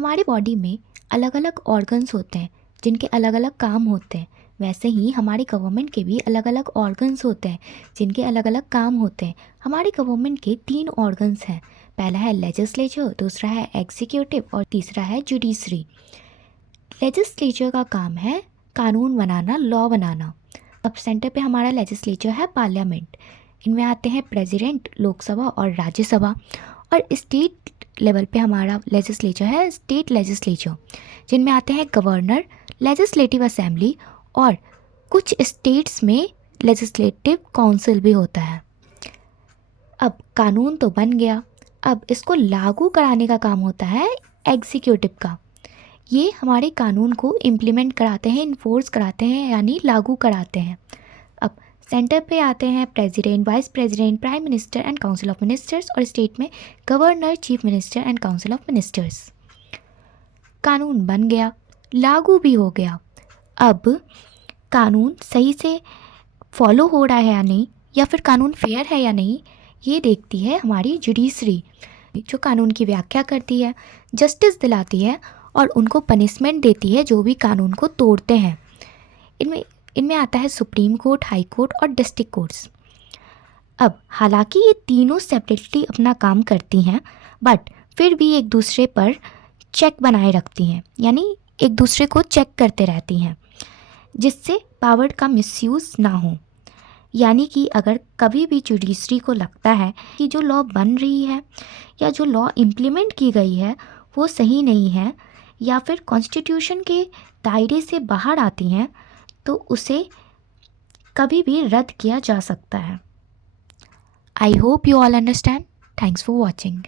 हमारी बॉडी में अलग अलग ऑर्गन्स होते हैं जिनके अलग अलग काम होते हैं। वैसे ही हमारी गवर्नमेंट के भी अलग अलग ऑर्गन्स होते हैं जिनके अलग अलग काम होते हैं। हमारी गवर्नमेंट के 3 ऑर्गन्स हैं। पहला है लेजिस्लेचर, दूसरा है एग्जीक्यूटिव और तीसरा है जुडिशरी। लेजिस्लेचर का काम है कानून बनाना, लॉ बनाना। अब सेंटर पे हमारा लेजिस्लेचर है पार्लियामेंट। इनमें आते हैं प्रेसिडेंट, लोकसभा और राज्यसभा। और स्टेट लेवल पे हमारा लेजिस्लेचर है स्टेट लेजिस्लेचर, जिनमें आते हैं गवर्नर, लेजिस्लेटिव असेंबली और कुछ स्टेट्स में लेजिस्लेटिव काउंसिल भी होता है। अब कानून तो बन गया, अब इसको लागू कराने का काम होता है एग्जीक्यूटिव का। ये हमारे कानून को इम्प्लीमेंट कराते हैं, इन्फोर्स कराते हैं, यानी लागू कराते हैं। अब सेंटर पे आते हैं president, vice president, prime minister and council of ministers और स्टेट में governor, chief minister and council of ministers. कानून बन गया, लागू भी हो गया। अब कानून सही से फॉलो हो रहा है या नहीं, या फिर कानून फेयर है या नहीं, ये देखती है हमारी जुडिशरी, जो कानून की व्याख्या करती है, जस्टिस दिलाती है और उनको पनिशमेंट देती है जो भी कानून को तोड़ते हैं। इनमें आता है सुप्रीम कोर्ट, हाई कोर्ट और डिस्ट्रिक्ट कोर्ट्स। अब हालांकि ये तीनों सेपरेटली अपना काम करती हैं, बट फिर भी एक दूसरे पर चेक बनाए रखती हैं, यानी एक दूसरे को चेक करते रहती हैं, जिससे पावर का मिसयूज़ ना हो। यानी कि अगर कभी भी जुडिशरी को लगता है कि जो लॉ बन रही है या जो लॉ इम्प्लीमेंट की गई है वो सही नहीं है या फिर कॉन्स्टिट्यूशन के दायरे से बाहर आती हैं, तो उसे कभी भी रद्द किया जा सकता है। I hope you all understand. Thanks for watching.